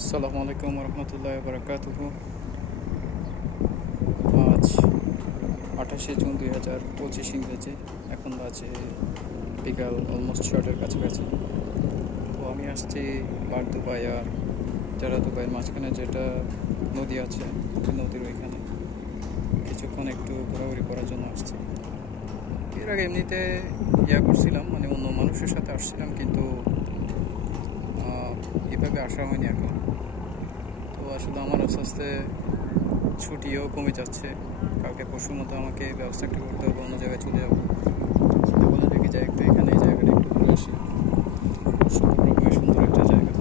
আসসালামু আলাইকুম রহমতুল্লাহ বারাকাতুহু। আজ 28শে জুন 2025 ইংরেজি। এখন বাজে বিকাল অলমোস্ট 6টার কাছাকাছি। তো আমি আসছি বারদুবাই আর যারা দুবাইয়ের মাঝখানে যেটা নদী আছে, ওই নদীর ওইখানে কিছুক্ষণ একটু ঘোরাঘুরি করার জন্য আসছি। এর আগে এমনিতে করছিলাম, মানে অন্য মানুষের সাথে আসছিলাম, কিন্তু এভাবে আসা হয়নি এখন। তো আসলে আমার আস্তে আস্তে ছুটিও কমে যাচ্ছে। কালকে পরশুর মতো আমাকে ব্যবস্থা একটু করতে হবে, অন্য জায়গায় চলে যাবো। চিন্তা করলাম দেখি যাই একটু এখানে, এই জায়গাটা একটু ঘুরে আসি। খুবই সুন্দর একটা জায়গা,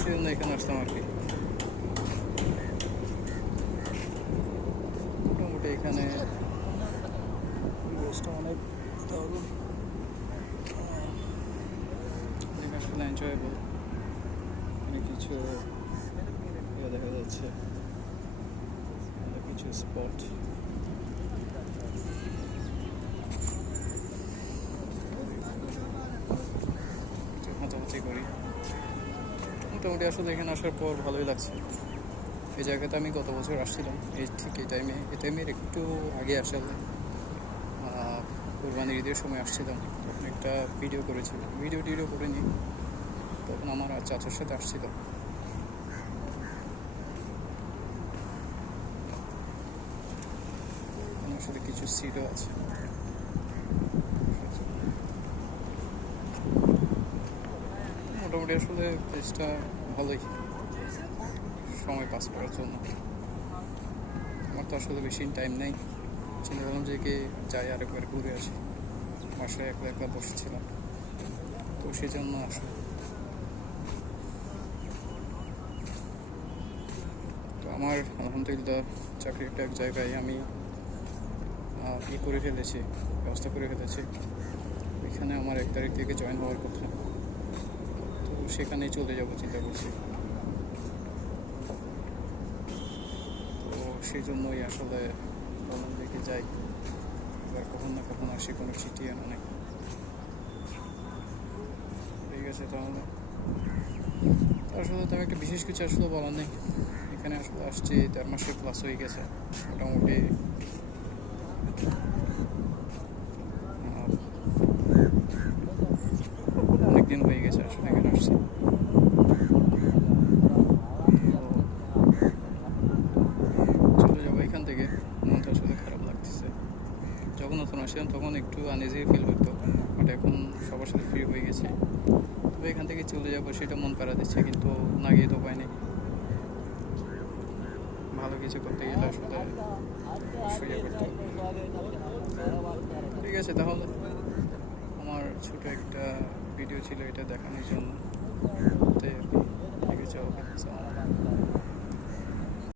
সেজন্য এখানে আসলাম আর কি। মোটামুটি এখানে পরিবেশটা অনেক দারুণ, অনেক আসলে এনজয়েবল। অনেক কিছু দেখা যাচ্ছে, অনেক কিছু স্পট। হাঁটাহাঁটি করি। মোটামুটি আসলে এখানে আসার পর ভালোই লাগছে। এই জায়গাতে আমি গত বছর আসছিলাম, ঠিক এই টাইমের একটু আগে আসলে কোরবানির ঈদের সময় আসছিলাম। তখন একটা ভিডিও করেছিলাম, ভিডিও করিনি, তখন আমার চাচার সাথে আসছিল। আমার সাথে কিছু সিটও আছে। মোটামুটি আসলে প্লেসটা ভালোই সময় পাস করার জন্য। আমার তো আসলে বেশি টাইম নেই, চিন্তা করলাম যে যাই আরেকবার ঘুরে আসি। বাসায় একলা একলা বসেছিলাম, তো সেই জন্য আসলে তো আমার আলহামদুলিল্লাহ চাকরির একটা এক জায়গায় আমি করে ফেলেছি, ব্যবস্থা করে ফেলেছি। এখানে আমার 1 তারিখ থেকে জয়েন হওয়ার কথা, তো সেখানেই চলে যাবো চিন্তা করছি। তো সেই জন্যই আসলে বললাম দেখে যাই, এবার কখন না কখন আসি, কোনো চিঠি আনা নেই। ঠিক আছে, তাহলে আসলে তেমন একটা বিশেষ কিছু আসলে বলার নেই। এখানে আসলে আসছি 1.5 মাসের প্লাস হয়ে গেছে মোটামুটি। অনেক দিন হয়ে গেছে আসলে এখানে আসছি। চলে যাবো এখান থেকে, মনটা আসলে খারাপ লাগতেছে। যখন নতুন আসছিলাম তখন একটু আনইজি ফিল হতো, বাট এখন সবার সাথে ফ্রি হয়ে গেছে। তবে এখান থেকে চলে যাবো সেটা মন পাড়া দিচ্ছে, কিন্তু না গিয়ে তো উপায় নেই। ভালো কিছু করতে গেলে আসলে অবশ্যই করতে হবে। ঠিক আছে, তাহলে আমার ছোট একটা ভিডিও ছিল, এটা দেখানোর জন্য। ঠিক আছে, ওকে।